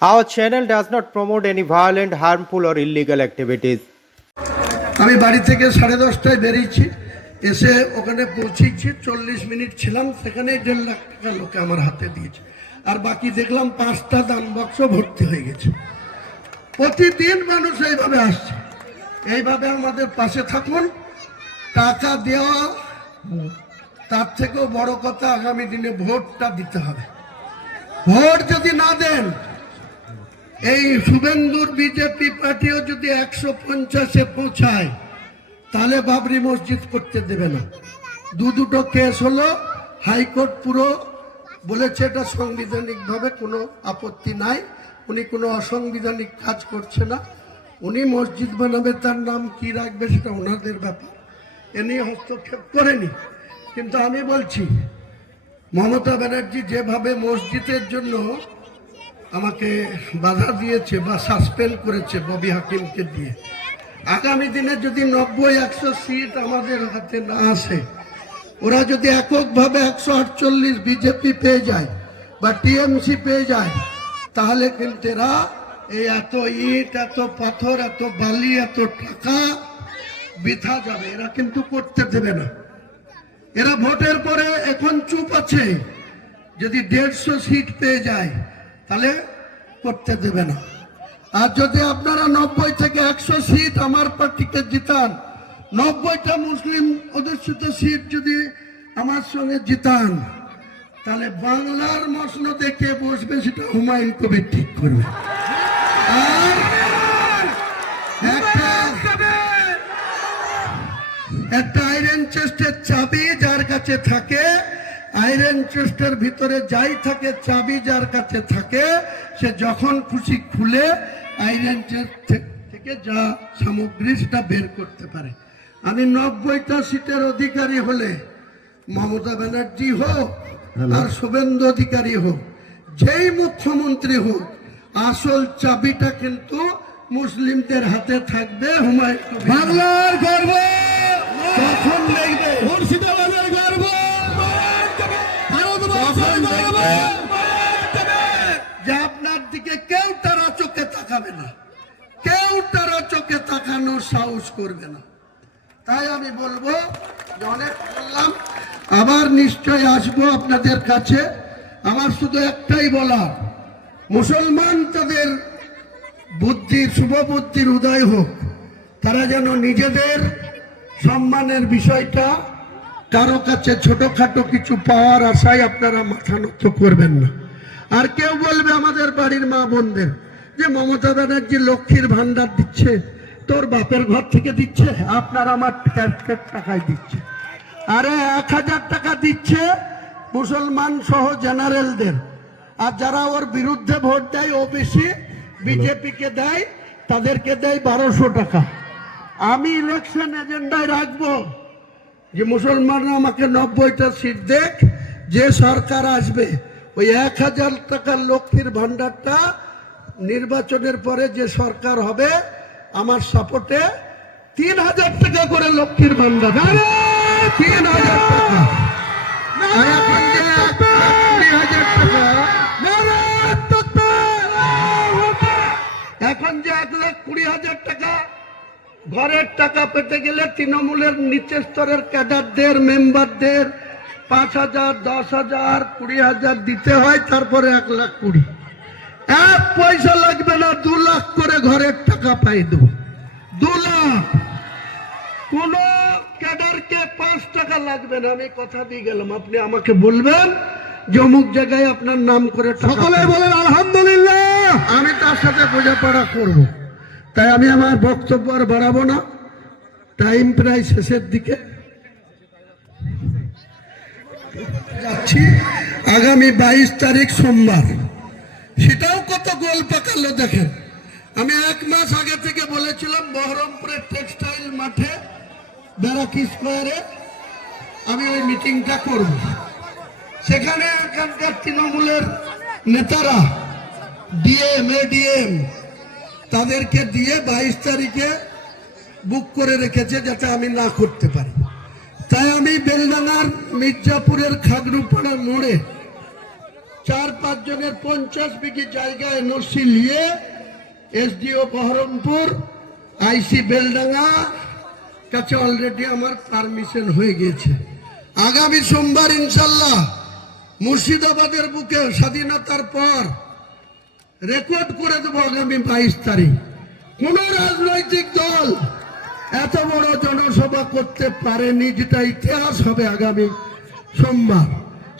Our channel does not promote any violent, harmful, or illegal activities. আমি বাড়ি থেকে সাড়ে দশটায় বেরিয়েছি এসে ওখানে পৌঁছেছি চল্লিশ মিনিট ছিলাম সেখানে দেড় লাখ টাকা লোকে আমার হাতে দিয়েছে। আর বাকি দেখলাম পাঁচটা দান বাক্স ভর্তি হয়ে গেছে। প্রতিদিন মানুষ এইভাবে আসছে। এইভাবে আমাদের পাশে থাকুন টাকা দেওয়া তার থেকেও বড় কথা আগামী দিনে ভোটটা দিতে হবে। ভোট যদি না দেন এই শুভেন্দুর বিজেপি পার্টিও যদি একশো পঞ্চাশে পৌঁছায়, তাহলে বাবরি মসজিদ করতে দেবে না। দু দুটো কেস হলো, হাইকোর্ট পুরো বলেছে এটা সাংবিধানিকভাবে কোনো আপত্তি নাই, উনি কোনো অসাংবিধানিক কাজ করছে না। উনি মসজিদ বানাবে, তার নাম কি রাখবে সেটা ওনাদের ব্যাপার। এ নিয়ে হস্তক্ষেপ করেনি। কিন্তু আমি বলছি, মমতা ব্যানার্জি যেভাবে মসজিদের জন্য আমাকে বাধা দিয়েছে বা সাসপেন্ড করেছে ববি হাকিমকে দিয়ে। আগামী দিনে যদি নব্বই, একশো সিট আমাদের হাতে না আসে, ওরা যদি এককভাবে একশো আটচল্লিশ বিজেপি পেয়ে যায় বা টিএমসি পেয়ে যায়, তাহলে কিন্তু এরা এই এত ইট, এত পাথর, এত বালি, এত টাকা বৃথা যাবে। এরা কিন্তু করতে দেবে না। এরা ভোটের পরে এখন চুপ আছে। যদি দেড়শো সিট পেয়ে যায় তাহলে করতে দেবে না। আর যদি আপনারা নব্বই থেকে একশো সিট আমার পার্টিকে জিতান, নব্বইটা মুসলিম অধ্যুষিত সিট যদি আমার সঙ্গে জিতান, তাহলে বাংলার মশন দেখে বসবে সেটা হুমায়ুন কবির ঠিক করবে। একটা আয়রন চেস্টের চাবি যার কাছে থাকে আয়রন চেস্টের ভিতরে যাই থাকে চাবি যার কাছে থাকে সে যখন খুশি খুলে আয়রন চেস্ট থেকে যা সামগ্রী সেটা বের করতে পারে। আমি নব্বইটা সিটের অধিকারী হলে মমতা ব্যানার্জি হোক আর শুভেন্দু অধিকারী হোক যেই মুখ্যমন্ত্রী হোক আসল চাবিটা কিন্তু মুসলিমদের হাতে থাকবে হুমায়ুন। বাংলার গর্ব! তখন দেখবে? মুর্শিদাবাদের যে আপনার দিকে কেউ তারা চোখে তাকাবে না। কেউ তারা চোখে তাকানোর সাহস করবে না। তাই আমি বলব যে অনেক বললাম আবার নিশ্চয় আসব আপনাদের কাছে। আমার শুধু একটাই বলার মুসলমান তাদের বুদ্ধির শুভ বুদ্ধির উদয় হোক তারা যেন নিজেদের সম্মানের বিষয়টা কারও কাছে ছোটখাটো কিছু পাওয়ার আশায় আপনারা মাথা নত করবেন না। আর কেউ বলবে আমাদের বাড়ির মা বোনদের যে মমতা ব্যানার্জি লক্ষ্মীর ভান্ডার দিচ্ছে, তোর বাপের ঘর থেকে দিচ্ছে, আপনার আমার টাকায় দিচ্ছে। আরে এক হাজার টাকা দিচ্ছে মুসলমান সহ জেনারেলদের। আর যারা ওর বিরুদ্ধে ভোট দেয়, ও ওবিসি বিজেপিকে দেয়, তাদেরকে দেয় বারোশো টাকা। আমি ইলেকশন এজেন্ডায় রাখব। যে মুসলমানরা আমাকে নব্বইটা সিট দেখ, যে সরকার আসবে, ওই এক হাজার টাকার লক্ষ্মীর ভাণ্ডারটা নির্বাচনের পরে যে সরকার হবে, আমার সাপোর্টে তিন হাজার টাকা করে লক্ষ্মীর ভাণ্ডার। তিন হাজার ঘরের টাকা পেতে গেলে তৃণমূলের নিচের স্তরের ক্যাডারদের মেম্বারদের পাঁচ হাজার দশ হাজার কুড়ি হাজার দিতে হয় তারপরে এক লাখ কুড়ি। এক পয়সা লাগবে না দু লাখ করে ঘরের টাকা পাই দেব। দু লাখ। কোন ক্যাডারকে পাঁচ টাকা লাগবে না আমি কথা দিয়ে গেলাম। আপনি আমাকে বলবেন যে অমুক জায়গায় আপনার নাম করে সকলে বলেন আলহামদুলিল্লাহ। আমি তার সাথে বোঝাপড়া করব। তাই আমি আমার বক্তব্য আর বাড়াবো না। টাইম প্রায় শেষের দিকে। যাচ্ছি আগামী বাইশ তারিখ সোমবার। সেটাও কত গোল পাকালো দেখেন। আমি এক মাস আগে থেকে বলেছিলাম, বহরমপুরের টেক্সটাইল মাঠে, ব্যারাকি স্কোয়ারে আমি ওই মিটিংটা করব। সেখানে এখানকার তৃণমূলের নেতারা ডিএম এডিএম তাদেরকে দিয়ে বাইশ তারিখে বুক করে রেখেছে যাতে আমি না করতে পারি। তাই আমি বেলডাঙ্গার মির্জাপুরের খাগড়ুপাড়া মোড়ে চার পাঁচ জনের পঞ্চাশ বিঘি জায়গায় নসি নিয়ে এসডিও বহরমপুর, আইসি বেলডাঙ্গা কাছে অলরেডি আমার পারমিশন হয়ে গেছে আগামী সোমবার ইনশাল্লাহ মুর্শিদাবাদের বুকে স্বাধীনতার পর রেকর্ড করে দেবো আগামী বাইশ তারিখ। কোন রাজনৈতিক দল এত বড় জনসভা করতে পারেনি যেটা ইতিহাস হবে আগামী সোমবার।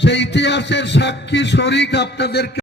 সেই ইতিহাসের সাক্ষী শরিক আপনাদেরকে